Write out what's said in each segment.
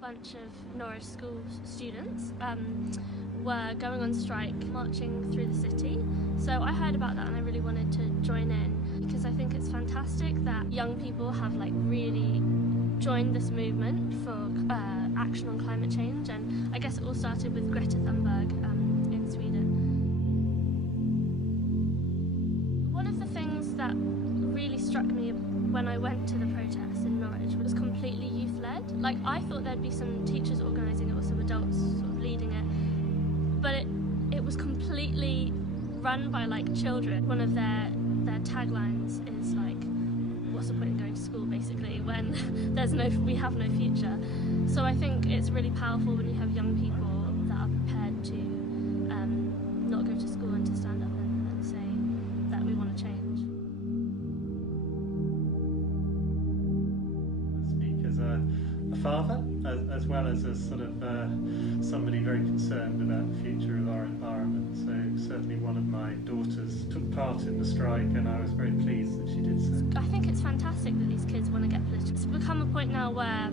bunch of Norwich School students were going on strike, marching through the city. So I heard about that and I really wanted to join in, because I think it's fantastic that young people have really joined this movement for action on climate change, and I guess it all started with Greta Thunberg in Sweden. One of the things that really struck me when I went to the protest in Norwich was completely youth-led. I thought there'd be some teachers organising it or some adults sort of leading it, but it was completely run by children. One of their taglines is what's the point in going to school basically when we have no future. So I think it's really powerful when you have young people that are prepared to not go to school and to stand up and say that we want to change. I speak as a father, as well as sort of somebody very concerned about the future of our environment. So certainly one of my daughters took part in the strike, and I was very pleased that she did so. I think it's fantastic that these kids want to get political. It's become a point now where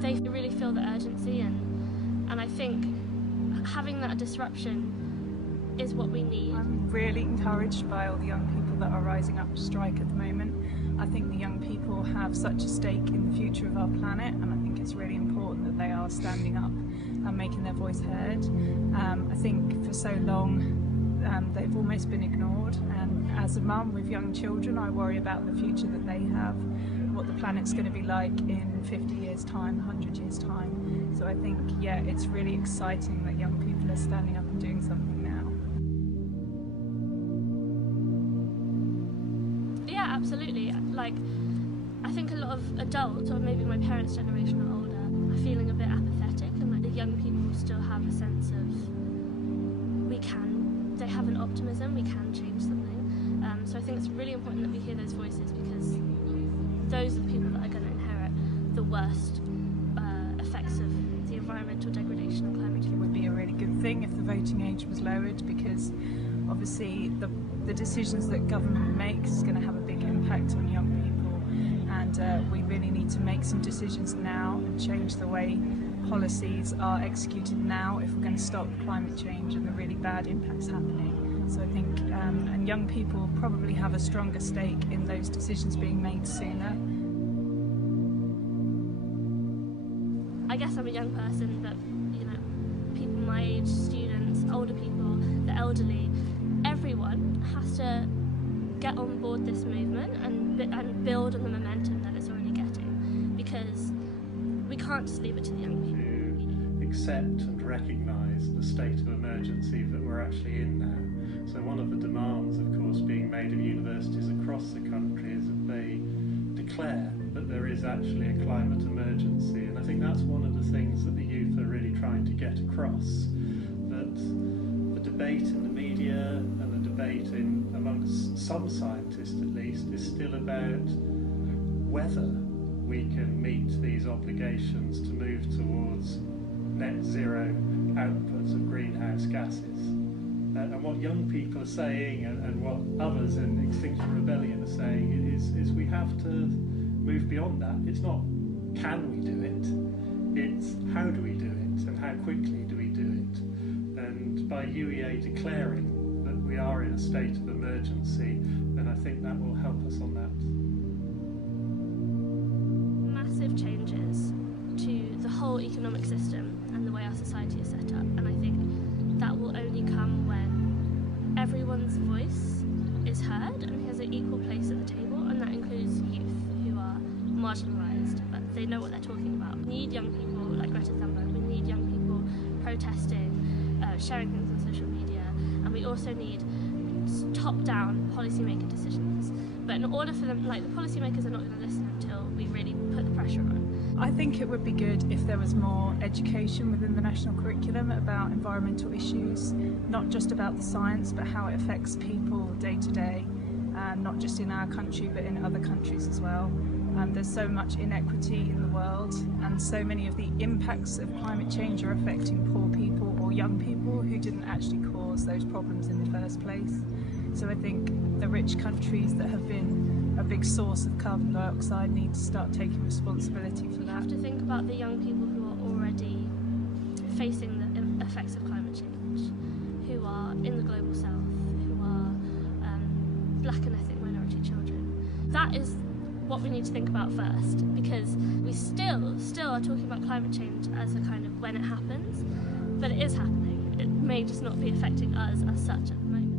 they really feel the urgency, and I think having that disruption is what we need. I'm really encouraged by all the young people that are rising up to strike at the moment. I think the young people have such a stake in the future of our planet, and I think it's really important that they are standing up and making their voice heard. I think for so long they've almost been ignored, and as a mum with young children I worry about the future that they have, what the planet's going to be like in 50 years time, 100 years time. So I think, yeah, it's really exciting that young people are standing up and doing something now. Yeah, absolutely. I think a lot of adults, or maybe my parents' generation or older, are feeling a bit apathetic, and the young people still have a sense of they have an optimism, we can change something. So I think it's really important that we hear those voices, because those are the people that are going to inherit the worst effects of the environmental degradation and climate change. It would be a really good thing if the voting age was lowered, because obviously the decisions that government makes is going to have a big impact on young people, and we really need to make some decisions now and change the way policies are executed now if we're going to stop climate change and the really bad impacts happening. So I think and young people probably have a stronger stake in those decisions being made sooner. I guess I'm a young person, but people my age, students, older people, the elderly, everyone has to get on board this movement and build on the momentum that it's already getting, because we can't just leave it to the young people. To accept and recognise the state of emergency that we're actually in now. So one of the demands, of course, being made of universities across the country is that they declare that there is actually a climate emergency, and I think that's one of the things that the youth are really trying to get across, that the debate in the media and the debate amongst some scientists at least is still about whether we can meet these obligations to move towards net zero outputs of greenhouse gases. And what young people are saying, and what others in Extinction Rebellion are saying, is we have to move beyond that. It's not can we do it, it's how do we do it, and how quickly do we do it. And by UEA declaring that we are in a state of emergency, then I think that will help us on that. Massive changes to the whole economic system and the way our society is set up, and I think that will only come when everyone's voice is heard and has an equal place at the table, and that includes youth who are marginalised but they know what they're talking about. We need young people like Greta Thunberg, we need young people protesting, sharing things on social media, and we also need top-down policymaker decisions. But in order for them, the policymakers are not going to listen until we really put the pressure on. I think it would be good if there was more education within the national curriculum about environmental issues, not just about the science, but how it affects people day to day, not just in our country but in other countries as well. There's so much inequity in the world, and so many of the impacts of climate change are affecting poor people or young people who didn't actually cause those problems in the first place. So I think the rich countries that have been a big source of carbon dioxide, need to start taking responsibility for We that. have to think about the young people who are already facing the effects of climate change, who are in the global south, who are black and ethnic minority children. That is what we need to think about first, because we still are talking about climate change as a kind of when it happens, but it is happening. It may just not be affecting us as such at the moment.